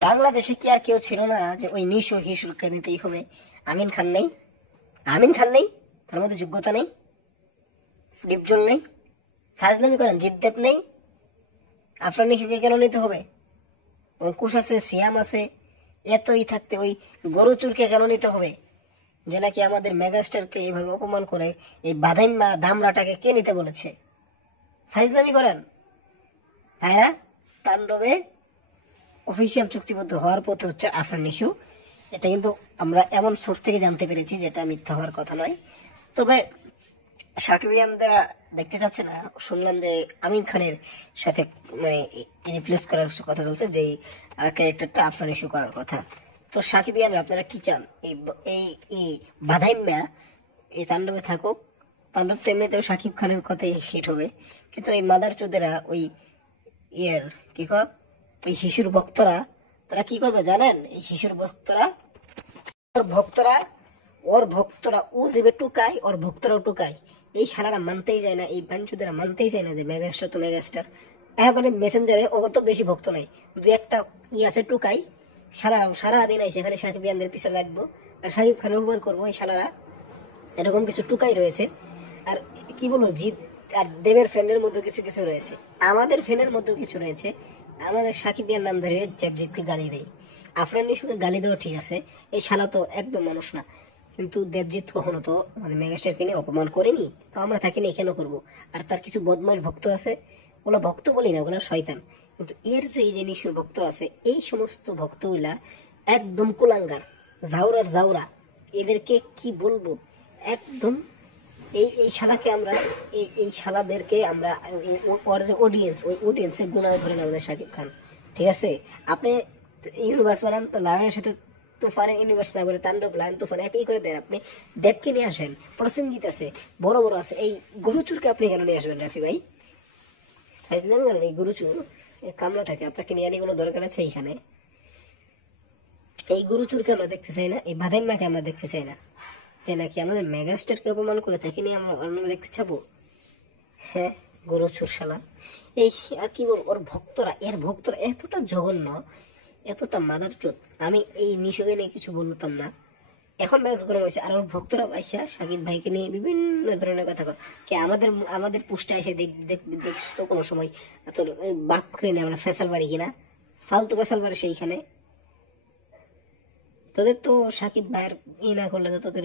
বাংলাদেশে কি আর কেউ ছিল না যে ওই নিশো হিসুলকে নিতেই হবে? আমিন খান নেই, আমিন খান নেই, তার মধ্যে যোগ্যতা নেই, ডিপজল নেই, ফাজলামি করেন, জিদ্দেব নেই, আফরান নিশোকে কেন নিতে হবে? অঙ্কুশ আছে, সিয়াম আছে, এতই থাকতে ওই গরু চুরকে কেন নিতে হবে? যে নাকি আমাদের মেগাস্টারকে এইভাবে অপমান করে এই বাদাইম্মা ধামরাটাকে কে নিতে বলেছে? ফাজলামি করেন ভাইরা। তাণ্ডবে অফিসিয়াল চুক্তিবদ্ধ হওয়ার পথে হচ্ছে আফরান নিশু। এটা কিন্তু আমরা এমন সোর্স থেকে জানতে পেরেছি যেটা মিথ্যা হওয়ার কথা নয়। তবে সাকিবিয়ানরা দেখতে চাচ্ছে না, শুনলাম যে আমিন খানের সাথে মানে রিপ্লেস করার কথা চলছে, যে ক্যারেক্টারটা আফরান নিশু করার কথা। তো সাকিবিয়ানরা আপনারা কি চান? এই এই বাধাইম্যা এই তাণ্ডবে থাকুক। তাণ্ডব তো এমনিতেও সাকিব খানের কথাই হিট হবে, কিন্তু এই মাদার চোদেরা ওই ইয়ের কি কয় ওই শিশুর ভক্তরা, তারা কি করবে জানেন? এই শিশুর ভক্তরা ওর ভক্তরা ও যেবে টুকায়, ওর ভক্তরাও টুকায়। এই শালারা মানতেই যায় না, এই বাঞ্চুদেরা মানতেই যায় না যে মেগাস্টার তো মেগাস্টার। একেবারে মেসেঞ্জারে ও তো বেশি ভক্ত নাই, দু একটা আছে টুকাই। সারাদিন আই সেখানে সাকিব ইয়ানদের পিছনে লাগবো আর সাকিব খান অপমান করবো। এই শালারা এরকম কিছু টুকাই রয়েছে। আর কি বলবো, জিৎ আর দেবের ফ্যানের মধ্যে কিছু কিছু রয়েছে, আমাদের ফ্যানের মধ্যেও কিছু রয়েছে। আমাদের সাকিবিয়ার নাম ধরে দেবজিৎকে গালি দেয়। আফরান নিশুকে গালি দেওয়া ঠিক আছে, এই শালা তো একদম মানুষ না। কিন্তু দেবজিৎ কখনো তো মানে মেগাস্টারকে নিয়ে অপমান করেনি, তো আমরা তাকে নিয়ে কেন করবো? আর তার কিছু বদমাইশ ভক্ত আছে, ওগুলো ভক্ত বলি না, ওগুলো শয়তান। কিন্তু এর যে এই যে নিশুর ভক্ত আছে, এই সমস্ত ভক্তগুলা একদম কুলাঙ্গার, জাউরার জাউরা। এদেরকে কি বলবো, একদম এই এই শালাকে আমরা এই শালাদেরকে আমরা ওর যে অডিয়েন্স, ওই অডিয়েন্সে গুণায় ধরেন আমাদের শাকিব খান। ঠিক আছে, আপনি ইউনিভার্স বানান তো লায়নের সাথে তুফানের ইউনিভার্স না করে তাণ্ডব লায়ন তুফান একই করে দেন। আপনি দেবকে নিয়ে আসেন, প্রসেনজিৎ আছে, বড় বড় আছে, এই গরুচুরকে আপনি কেন নিয়ে আসবেন রাফি ভাই? ফাইজলামি করেন। এই গরুচুর এই কামড়াটাকে আপনাকে নিয়ে আনি কোনো দরকার আছে? এইখানে এই গরুচুরকে আমরা দেখতে চাই না, এই বাদাইম্মাকে আমরা দেখতে চাই না, যে নাকি আমাদের মেগাস্টারকে অপমান করে তাকে নিয়ে আমরা দেখতে চাবো। হ্যাঁ, গরু চোরশালা। এই আর কি বল, ওর ভক্তরা, এর ভক্তরা এতটা জঘন্য, এতটা মাদার চোদ। আমি এই নিশোকে নিয়ে কিছু বলতাম না, এখন ম্যাচ গরম হয়েছে। আর ওর ভক্তরা আইসা সাকিব ভাইকে নিয়ে বিভিন্ন ধরনের কথা কয়। কে আমাদের আমাদের পোস্টে এসে দেখিস তো কোনো সময় তোর বাপ করে নিয়ে আমরা ফেসাল বাড়ি কিনা, ফালতু ফেসাল বাড়ি সেইখানে। তোদের তো সাকিব ভাইয়ের না করলে তো তোদের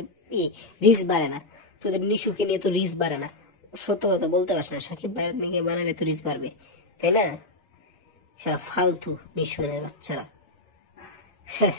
রিস বাড়ে না, তোদের নিশুকে নিয়ে তো রিস বাড়ে না। সত্য কথা বলতে পারছ না, সাকিব ভাইয়ের নিয়ে বানালে তো রিস বাড়বে, তাই না? সারা ফালতু নিশুনের বাচ্চারা। হ্যাঁ।